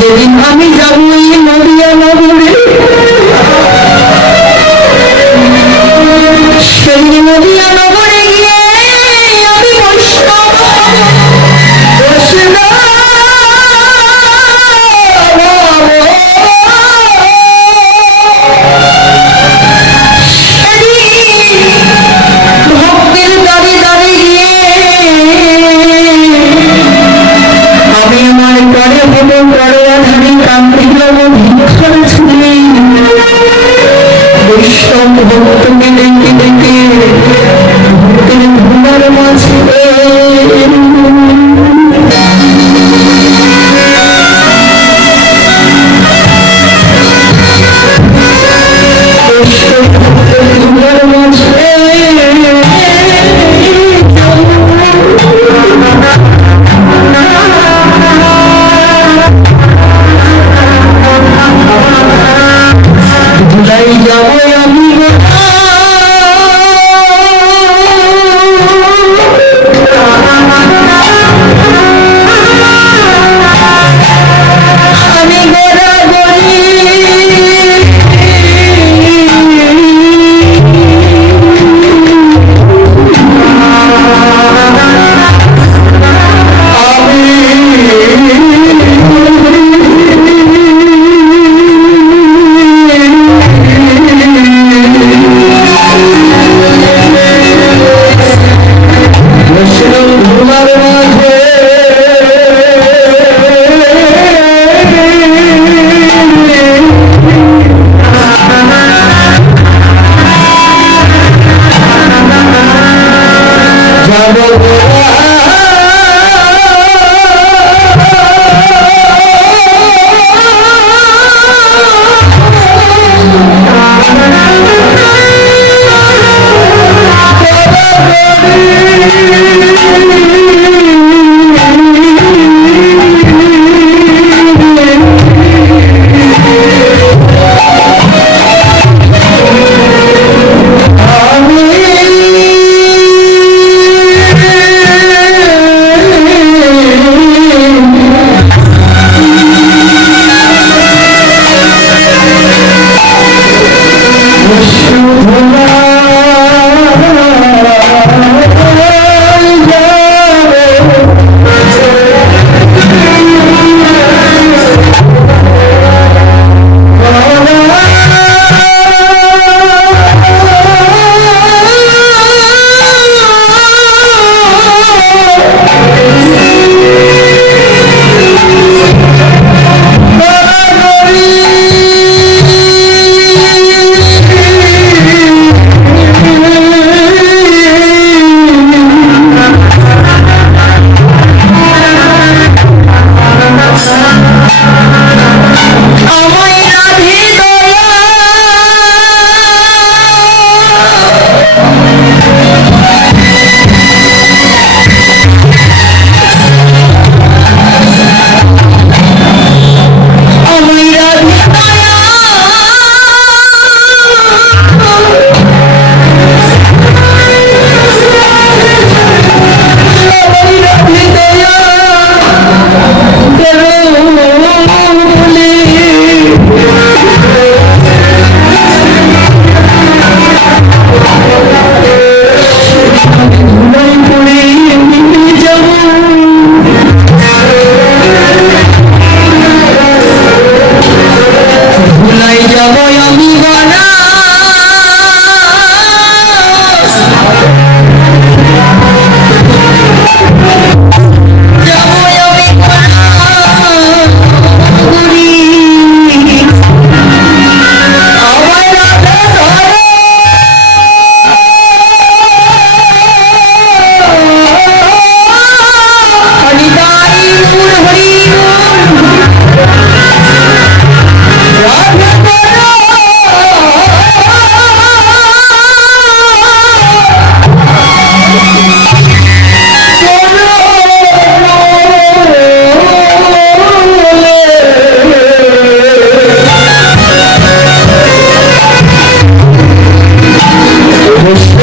যেদিন আমি যাব